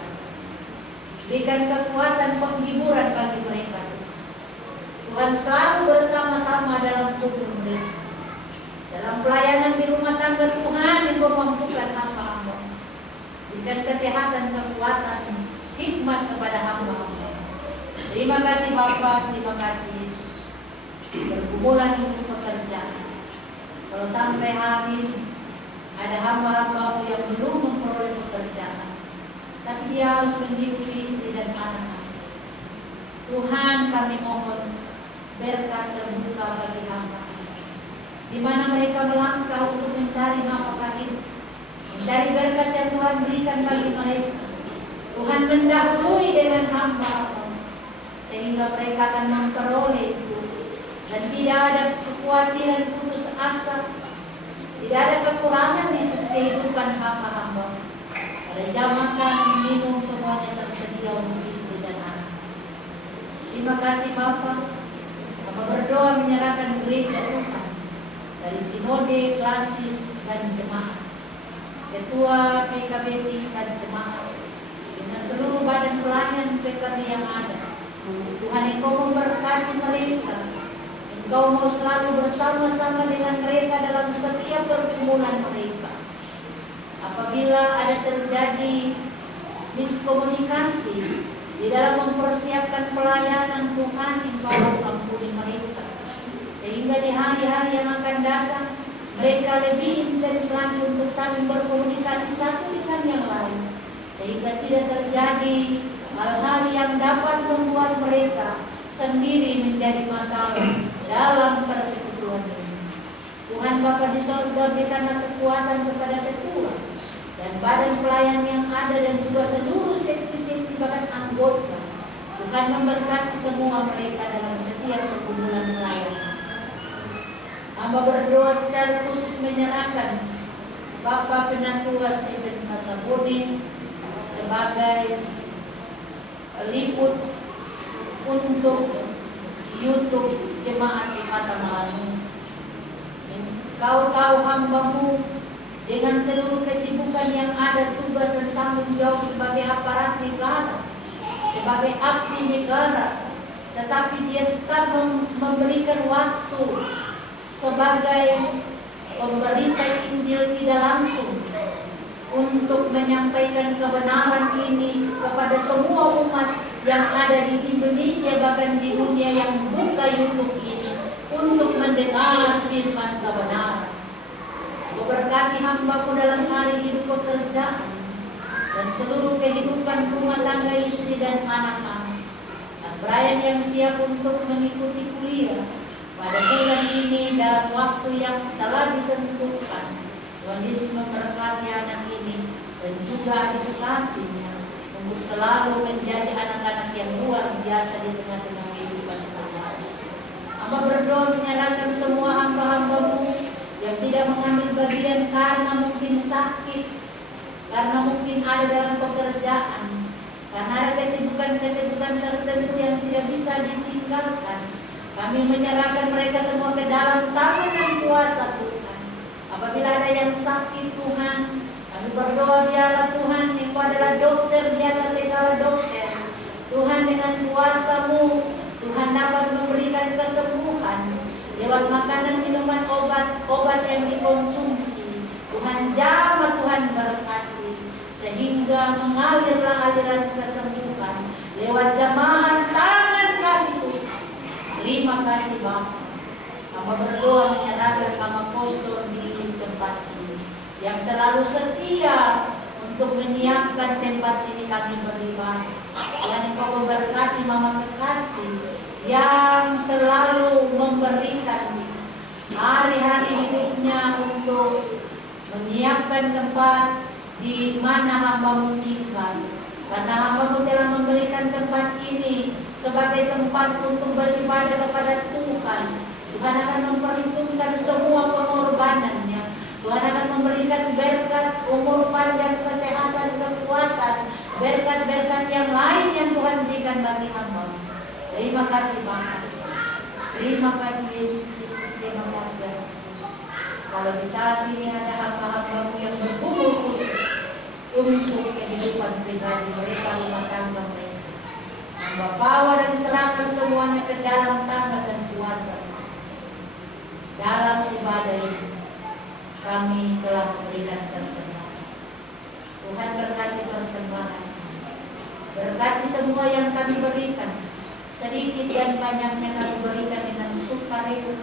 Berikan kekuatan penghiburan bagi mereka. Tuhan selalu bersama-sama dalam tubuh mereka. Dalam pelayanan di rumah tangga Tuhan, Engkau mampukan hamba-Hamba. Berikan kesehatan, kekuatan, hikmat kepada hamba-Hamba. Terima kasih Bapa, terima kasih Yesus. Bergumulan untuk pekerjaan. Kalau sampai hari ini ada hamba-Hamba yang belum memperoleh pekerjaan, tapi dia harus menghidupi istri dan anak-anak, Tuhan kami mohon berkat terbuka bagi hamba, di mana mereka melangkah untuk mencari nafkah hidup, mencari berkat yang Tuhan berikan bagi mereka. Tuhan mendahului dengan hamba-hamba, sehingga mereka akan memperoleh itu, dan tidak ada kekhawatiran putus asa, tidak ada kekurangan di kehidupan hamba-hamba. Pada jam makan, minum semuanya tersedia untuk istri dan anak. Terima kasih Bapa. Bapa berdoa menyerahkan gereja Tuhan dari sinode, klasis dan jemaat, ketua PKB tingkat jemaat, dengan seluruh badan pelayan PKB yang ada. Tuhan, Engkau memberkati mereka. Engkau mau selalu bersama-sama dengan mereka dalam setiap pergumulan mereka. Apabila ada terjadi miskomunikasi di dalam mempersiapkan pelayanan, Tuhan, Engkau ampuni mereka, sehingga di hari-hari yang akan datang mereka lebih intens lagi untuk saling berkomunikasi satu dengan yang lain, sehingga tidak terjadi hal-hal yang dapat membuat mereka sendiri menjadi masalah dalam persekutuan ini. Tuhan Bapa di sorga, berikanlah kekuatan kepada ketua dan badan pelayan yang ada, dan juga seluruh seksi-seksi bahkan anggota. Tuhan memberkati semua mereka dalam setiap pergumulan pelayanan. Hamba berdoa secara khusus menyerahkan Bapak Penatua Stephen Sasabuni sebagai liput untuk YouTube Jemaat Ikatan Malamu. Kau tahu hamba-Mu dengan seluruh kesibukan yang ada, tugas dan tanggung jawab sebagai aparat negara, sebagai abdi negara, tetapi dia tetap memberikan waktu sebagai pemberita Injil tidak langsung untuk menyampaikan kebenaran ini kepada semua umat yang ada di Indonesia, bahkan di dunia yang buka YouTube ini, untuk mendengar firman kebenaran. Berkati hamba-Mu dalam hari hidup pekerjaan dan seluruh kehidupan rumah tangga, istri dan anak-anak. Dan Brian yang siap untuk mengikuti kuliah pada bulan ini dalam waktu yang telah ditentukan. Tuhan Yesus memberkati anak ini dan juga edukasinya untuk selalu menjadi anak-anak yang luar biasa di tengah-tengah kehidupan keluarga. Hamba berdoa menyerahkan semua hamba-hamba-Mu yang tidak mengambil bagian karena mungkin sakit, karena mungkin ada dalam pekerjaan, karena ada kesibukan-kesibukan tertentu yang tidak bisa ditinggalkan. Kami menyerahkan mereka semua ke dalam tangan dan kuasa Tuhan. Apabila ada yang sakit Tuhan, kami berdoa biarlah Tuhan, Engkau adalah dokter di atas segala dokter. Tuhan, dengan kuasa-Mu, Tuhan dapat memberikan kesembuhan lewat makanan, minuman, obat yang dikonsumsi. Tuhan jamah, Tuhan berkati, sehingga mengalirlah aliran kesembuhan lewat jamahan tangan kasih Tuhan. Terima kasih Bapa. Hamba berdoa menyerahkan Mama Pastor di tempat ini, yang selalu setia untuk menyiapkan tempat ini kami beribadah. Tuhan, Engkau memberkati Mama Kekasih yang selalu memberikan hari-hari hidupnya untuk menyiapkan tempat di mana hamba-Mu tinggal. Karena hamba-Mu telah memberikan tempat ini sebagai tempat untuk beribadah kepada Tuhan. Tuhan akan memperhitungkan semua pengorbanannya. Tuhan akan memberikan berkat, umur panjang, kesehatan, kekuatan, berkat-berkat yang lain yang Tuhan berikan bagi hamba-Mu. Terima kasih Bapa. Terima kasih Yesus Kristus. Terima kasih ya. Kalau di saat ini ada hamba-hamba-Mu yang bergumul khusus untuk kehidupan pribadi mereka, rumah tangga mereka, Hamba bawa dan serahkan semuanya ke dalam tangan dan kuasa. Dalam ibadah ini kami telah memberikan persembahan. Tuhan berkati persembahan, berkati semua yang kami berikan. Sedikit dan banyaknya kami berikan dengan sukarela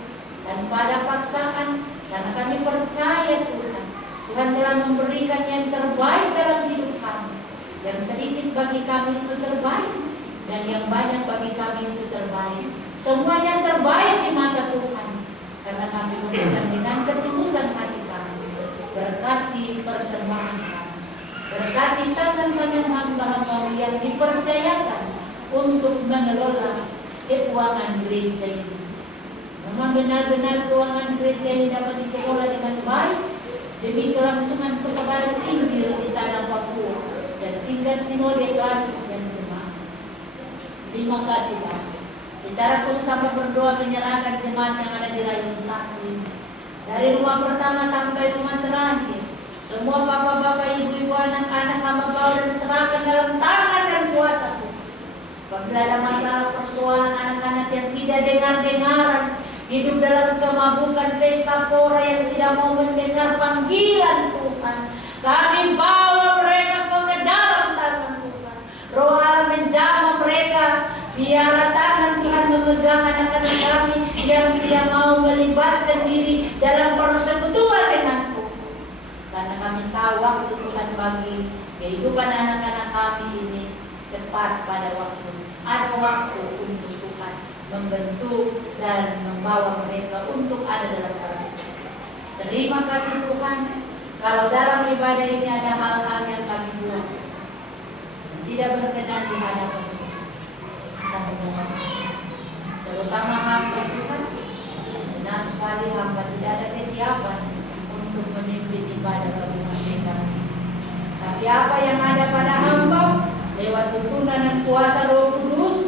dan pada paksaan, karena kami percaya Tuhan, Tuhan telah memberikan yang terbaik dalam hidup kami. Yang sedikit bagi kami itu terbaik, dan yang banyak bagi kami itu terbaik. Semua yang terbaik di mata Tuhan, karena kami memberikan dengan ketulusan hati kami. Berkati persembahan kami, berkati tangan-tangan hamba-hamba yang dipercayakan untuk mengelola keuangan gereja ini. Memang benar-benar keuangan gereja ini dapat dikelola dengan baik demi kelangsungan perkembangan Injil di tanah Papua dan tingkat sinode basis dan jemaat. Terima kasih Pak. Secara khusus sampai berdoa menyerahkan jemaat yang ada di Rayong Satu ini, dari rumah pertama sampai rumah terakhir. Semua bapak-bapak, ibu-ibu, anak-anak hamba bawa dan serahkan dalam tangan dan kuasa Tuhan. Apabila ada masalah persoalan anak-anak yang tidak dengar-dengaran, hidup dalam kemabukan, pesta pora yang tidak mau mendengar panggilan Tuhan, kami bawa mereka semua ke dalam tangan Tuhan. Roh Allah menjamah mereka. Biarlah tangan Tuhan memegang anak-anak kami yang tidak mau melibatkan diri dalam persekutuan dengan Tuhan. Karena kami tahu waktu Tuhan bagi kehidupan anak-anak kami ini tepat pada waktu. Ada waktu untuk Tuhan membentuk dan membawa mereka untuk ada dalam persekutuan. Terima kasih Tuhan. Kalau dalam ibadah ini ada hal-hal yang kami buat tidak berkenan di hadapan Tuhan, hubungan. Terutama hamba Tuhan, benar sekali hamba tidak ada kesiapan untuk memimpin ibadah gabungan PKB. Tapi apa yang ada pada hamba, lewat tuntunan dan kuasa Roh Kudus,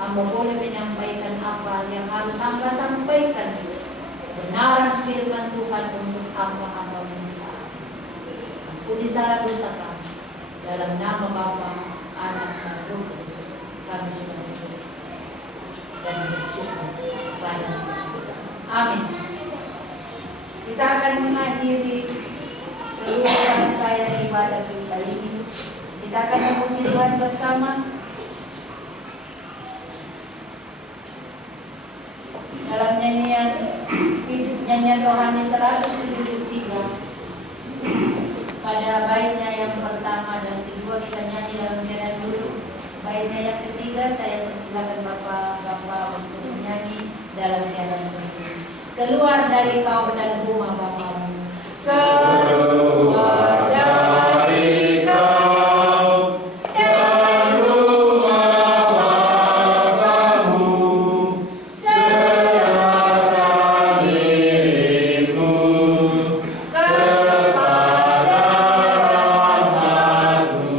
hamba boleh menyampaikan apa yang harus hamba sampaikan. Kebenaran firman Tuhan untuk hamba-hamba Musa. Ampuni salah dosa kami. Dalam nama Bapa, Anak, dan Roh Kudus, kami sudah berdoa dan bersyukur kepada Tuhan. Amin. Kita akan mengakhiri seluruh rangkaian ibadah kita ini. Kita akan memuji Tuhan bersama. Dalam nyanyian rohani 173 pada baitnya yang pertama dan kedua kita nyanyi dalam keadaan dulu. Baitnya yang ketiga saya persilakan Bapak untuk menyanyi dalam keadaan dulu. Keluar dari kau dan rumah Bapamu. Keluar dari kau dan rumah Bapamu. Serahkan dirimu kepada rahmat-Mu.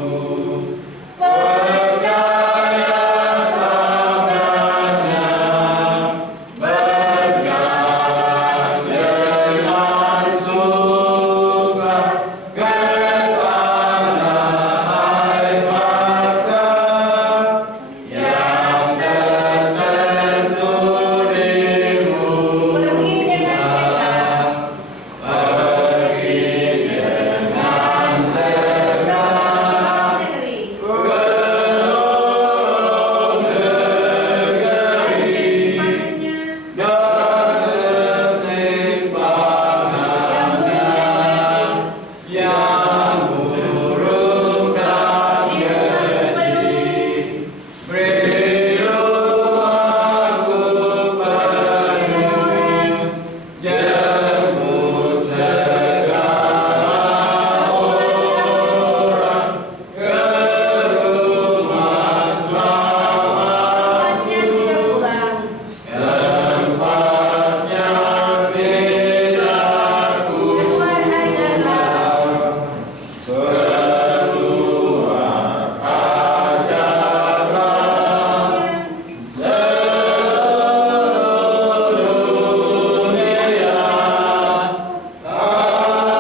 Percaya sabdanya, berjalan dengan suka ke tanah air berkat yang tertentu dirimu. Pergi dengan segera, pergi dengan segera ke negeri dan kesimpangannya yang buruk dan keji. Beri rumahku penuh jemput segala orang ke rumah selamatku. Tempatnya tidak kurang. Keluar ajarlah seluruh dunia.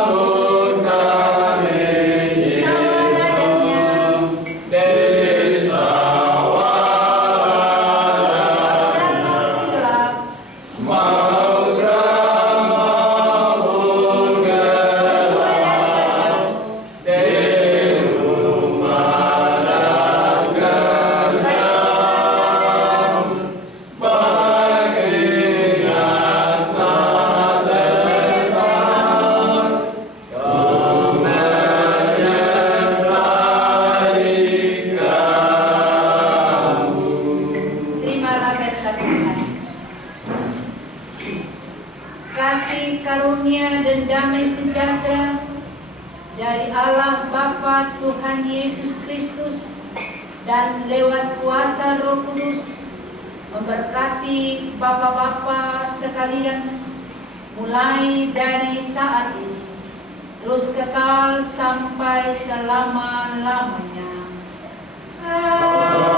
Namun kami hidup di sawarannya. Mau terang maupun gelap, di rumah dan gerbang, mengingatlah tetap kau menyertai kamu. Terimalah berkat Tuhan. Kasih karunia dan damai sejahtera dari Allah Bapa Tuhan Yesus Kristus dan lewat kuasa Roh Kudus memberkati bapak-bapak sekalian mulai dari saat ini terus kekal sampai selama-lamanya. Amin.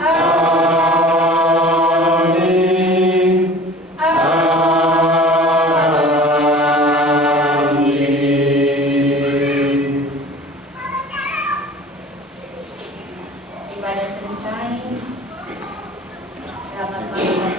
Amin. Amin. Ibadah selesai. Selamat malam.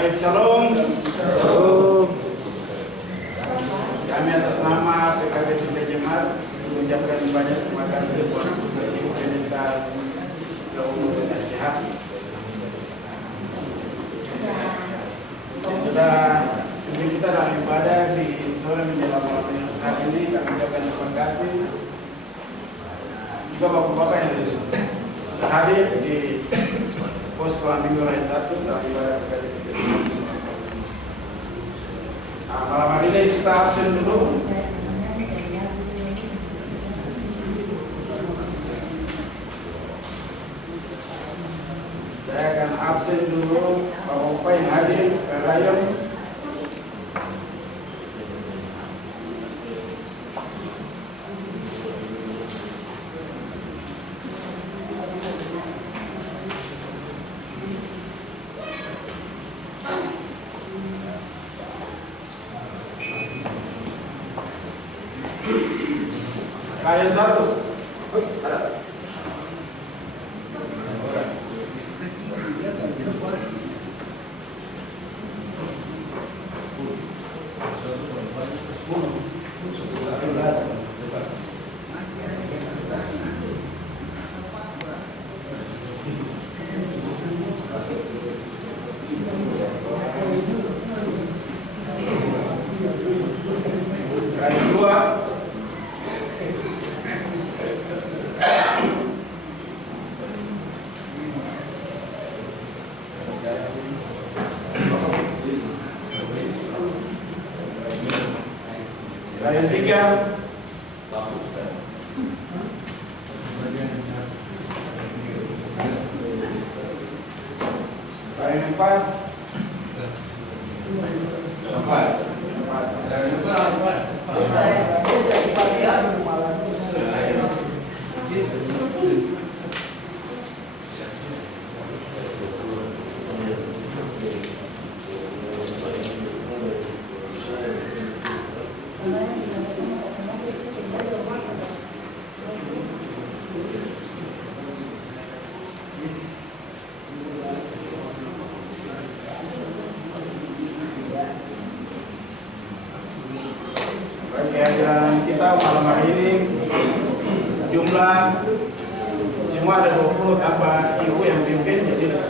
Baik, shalom. Kami atas nama PKB Cinta Jemaat mengucapkan banyak terima kasih kepada Ibu Pendeta Umum dan Sehat. Sudah pimpin kita dalam ibadah di sore menjelang malam hari ini. Kami ucapkan terima kasih juga bapak-bapak yang sudah hadir di pos sekolah minggu lain 1 dalam ibadah PKB. Malam hari ini kita absen dulu. Saya akan absen dulu bapak-bapak yang hadir ke Rayon. Rayon 1. Rayon 2. Rayon 3. Rayon 4. Kehadiran kita malam hari ini jumlah semua ada 20 tambah ibu yang pimpin, jadi ada